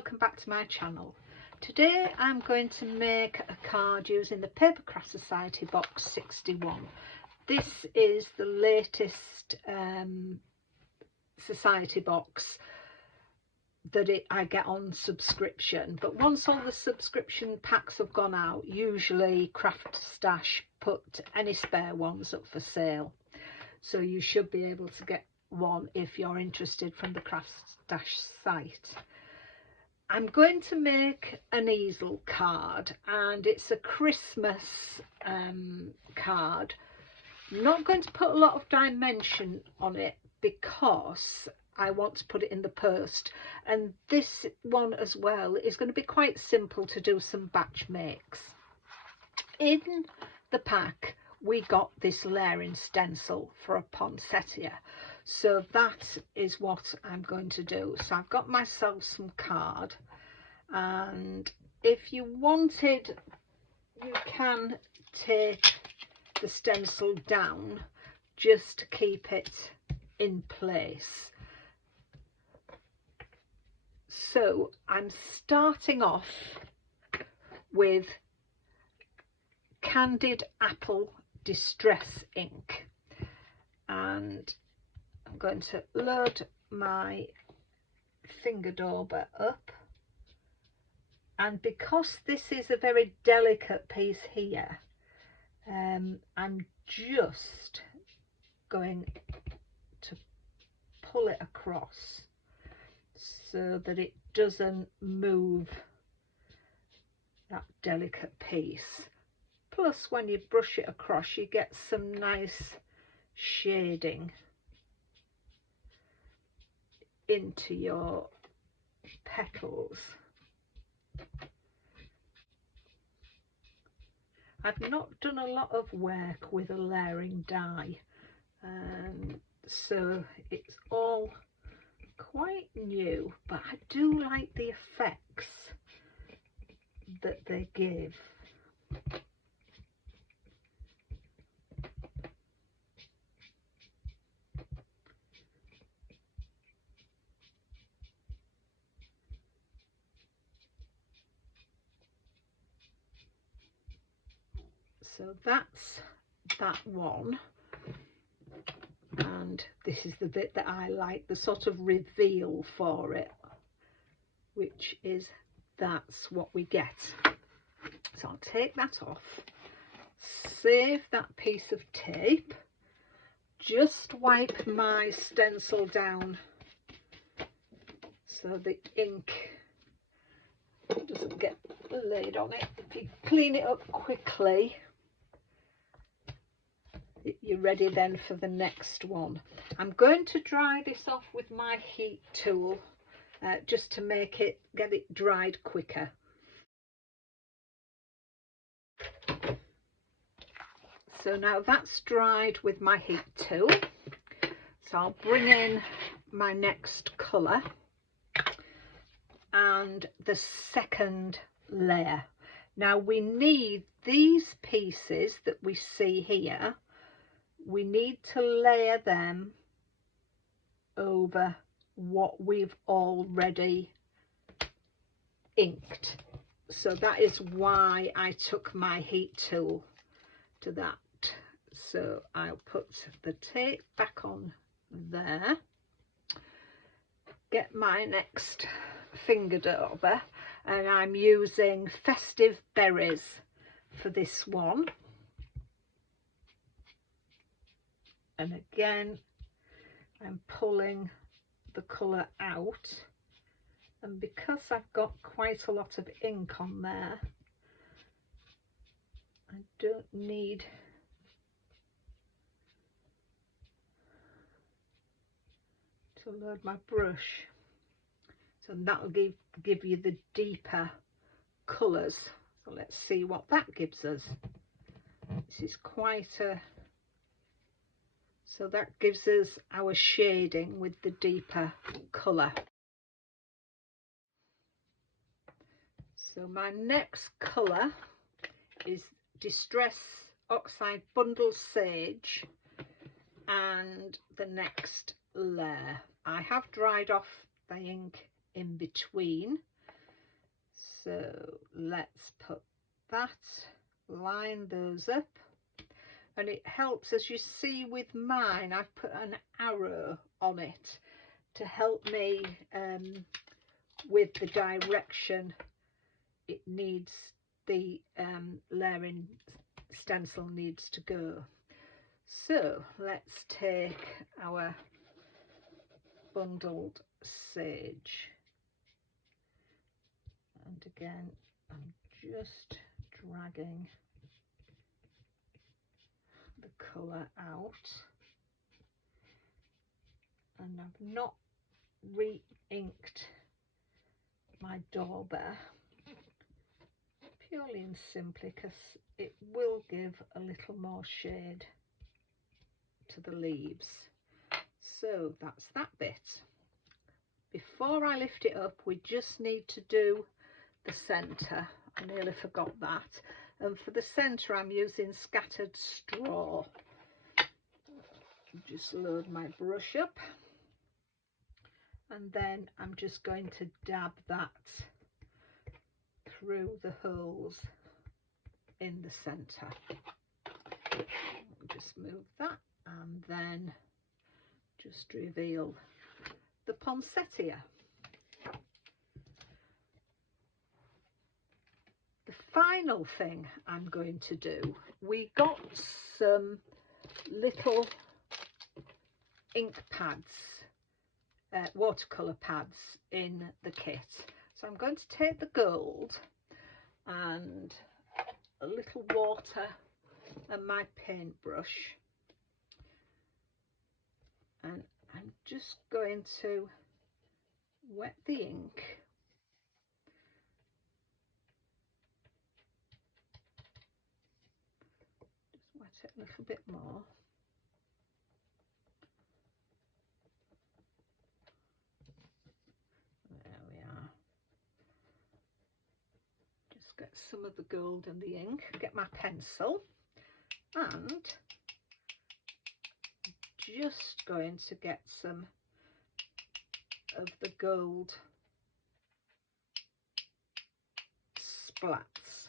welcome back to my channel. Today I'm going to make a card using the Paper Craft Society box 61. This is the latest society box that I get on subscription, but once all the subscription packs have gone out, usually Craft Stash put any spare ones up for sale, so you should be able to get one if you're interested from the Craft Stash site. I'm going to make an easel card, and it's a Christmas card. I'm not going to put a lot of dimension on it because I want to put it in the post, and this one as well is going to be quite simple to do some batch makes. In the pack we got this layering stencil for a poinsettia, so that is what I'm going to do. So I've got myself some card, and if you wanted, you can take the stencil down just to keep it in place. So I'm starting off with Candied Apple Distress ink, and I'm going to load my finger dauber up, and because this is a very delicate piece here, I'm just going to pull it across so that it doesn't move that delicate piece. Plus, when you brush it across, you get some nice shading into your petals. I've not done a lot of work with a layering die, so it's all quite new, but I do like the effects that they give. So that's that one, and this is the bit that I like, the sort of reveal for it, which is that's what we get. So I'll take that off, save that piece of tape, just wipe my stencil down so the ink doesn't get laid on it. If you clean it up quickly, you're ready then for the next one. I'm going to dry this off with my heat tool just to get it dried quicker. So now that's dried with my heat tool, so I'll bring in my next colour and the second layer. Now we need these pieces that we see here, we need to layer them over what we've already inked. So that is why I took my heat tool to that. So I'll put the tape back on there, get my next finger dauber, and I'm using Festive Berries for this one. And again, I'm pulling the colour out, and because I've got quite a lot of ink on there, I don't need to load my brush, so that'll give you the deeper colours. So let's see what that gives us. This is quite a, so that gives us our shading with the deeper colour. So my next colour is Distress Oxide Bundle Sage, and the next layer. I have dried off the ink in between, So let's put that, line those up, and it helps, as you see with mine, I've put an arrow on it to help me with the direction it needs, the layering stencil needs to go. So let's take our bundled sage, and again I'm just dragging the colour out, and I've not re-inked my dauber purely and simply because it will give a little more shade to the leaves. So that's that bit. Before I lift it up, we just need to do the centre. I nearly forgot that. And for the centre I'm using scattered straw. Just load my brush up, and then I'm just going to dab that through the holes in the centre. Just move that, and then just reveal the poinsettia. The final thing I'm going to do, we got some little ink pads, watercolour pads in the kit. So I'm going to take the gold and a little water and my paintbrush, and I'm just going to wet the ink just wet it a little bit more. There we are. Just get some of the gold in the ink, get my pencil, and just going to get some of the gold splats,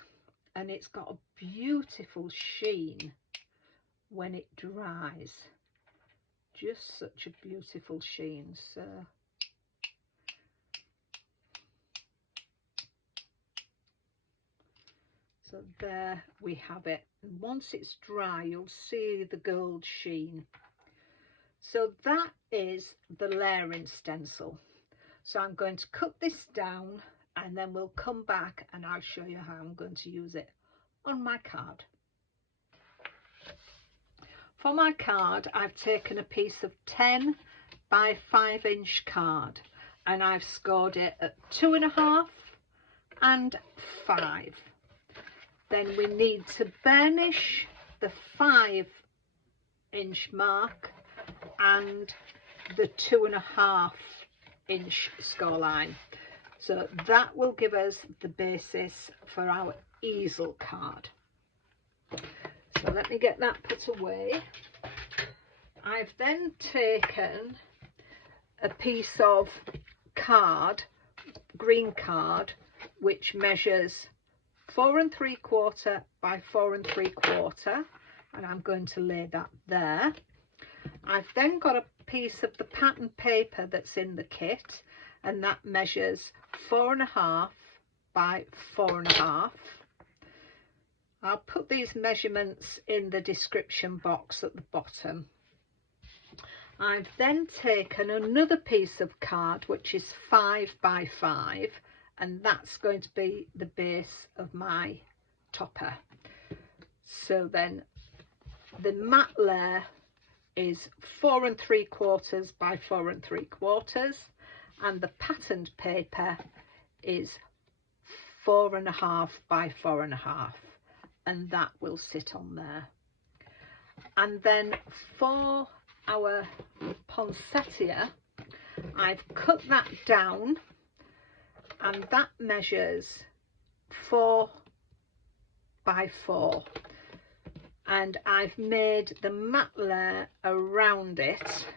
and it's got a beautiful sheen when it dries, just such a beautiful sheen. So there we have it, and once it's dry you'll see the gold sheen. So that is the layering stencil. So I'm going to cut this down, and then we'll come back and I'll show you how I'm going to use it on my card. For my card I've taken a piece of 10 by 5 inch card, and I've scored it at 2.5 and 5. Then we need to burnish the 5 inch mark and the 2.5 inch score line. So that will give us the basis for our easel card. So let me get that put away. I've then taken a piece of card, green card, which measures 4 3/4 by 4 3/4, and I'm going to lay that there. I've then got a piece of the pattern paper that's in the kit, and that measures 4.5 by 4.5. I'll put these measurements in the description box at the bottom. I've then taken another piece of card which is 5 by 5, and that's going to be the base of my topper. So then the matte layer is 4 3/4 by 4 3/4, and the patterned paper is 4.5 by 4.5, and that will sit on there. And then for our poinsettia, I've cut that down, and that measures 4 by 4, and I've made the matte layer around it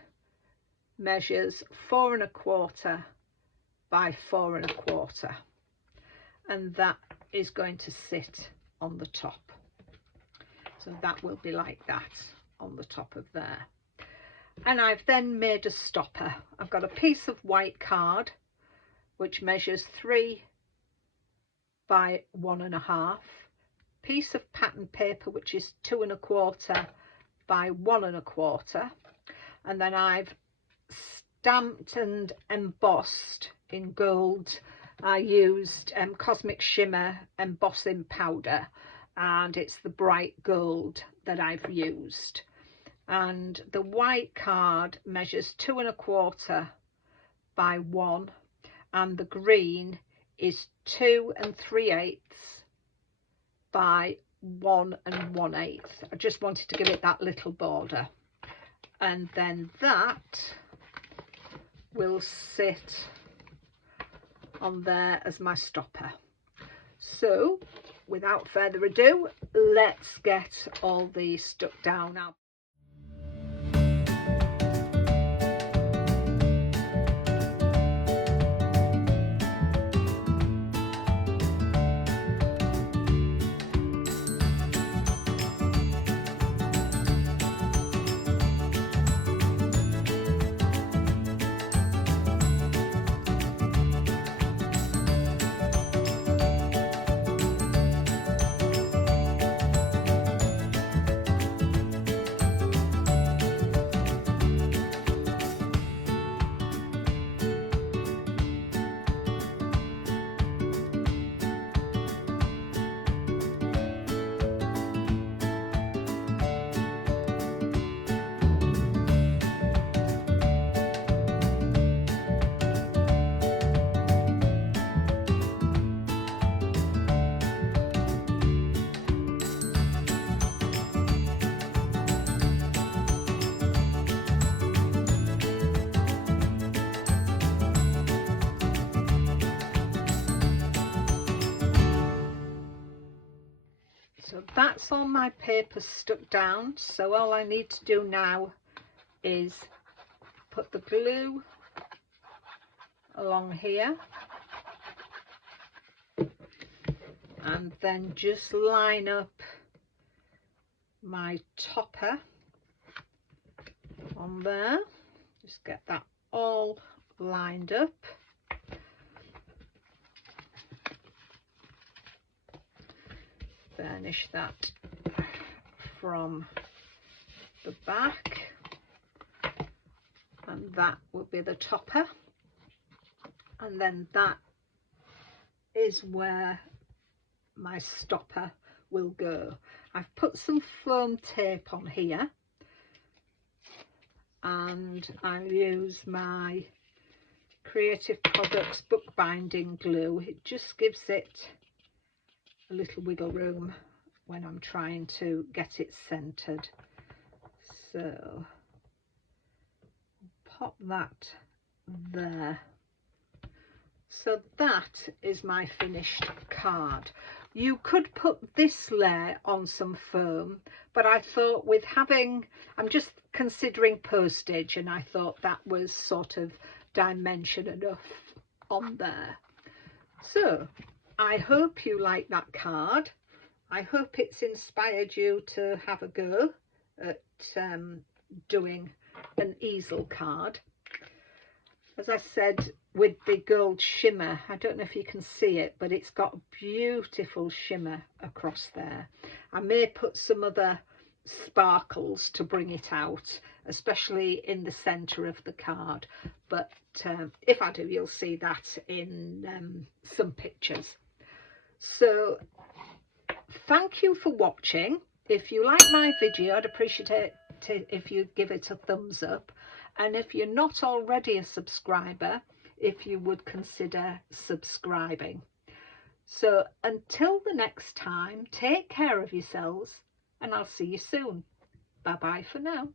measures 4 1/4 by 4 1/4, and that is going to sit on the top. So that will be like that on the top of there. And I've then made a stopper. I've got a piece of white card which measures 3 by 1.5, piece of pattern paper which is 2 1/4 by 1 1/4, and then I've stamped and embossed in gold. I used Cosmic Shimmer embossing powder, and it's the bright gold that I've used. And the white card measures 2 1/4 by 1, and the green is 2 3/8 by 1 1/8. I just wanted to give it that little border, and then that will sit on there as my stopper. So without further ado, let's get all these stuck down now. So that's all my paper stuck down. So all I need to do now is put the glue along here and then just line up my topper on there. Just get that all lined up. Burnish that from the back, and that will be the topper, and then that is where my stopper will go. I've put some foam tape on here, and I'll use my Creative Products bookbinding glue. It just gives it a little wiggle room when I'm trying to get it centered. So pop that there. So that is my finished card. You could put this layer on some foam, but I thought with having, I'm just considering postage, and I thought that was sort of dimension enough on there. So I hope you like that card. I hope it's inspired you to have a go at doing an easel card. As I said, with the gold shimmer, I don't know if you can see it, but it's got beautiful shimmer across there. I may put some other sparkles to bring it out, especially in the centre of the card, but if I do, you'll see that in some pictures. So thank you for watching. If you like my video, I'd appreciate it if you give it a thumbs up, and if you're not already a subscriber, if you would consider subscribing. So until the next time, take care of yourselves, and I'll see you soon. Bye bye for now.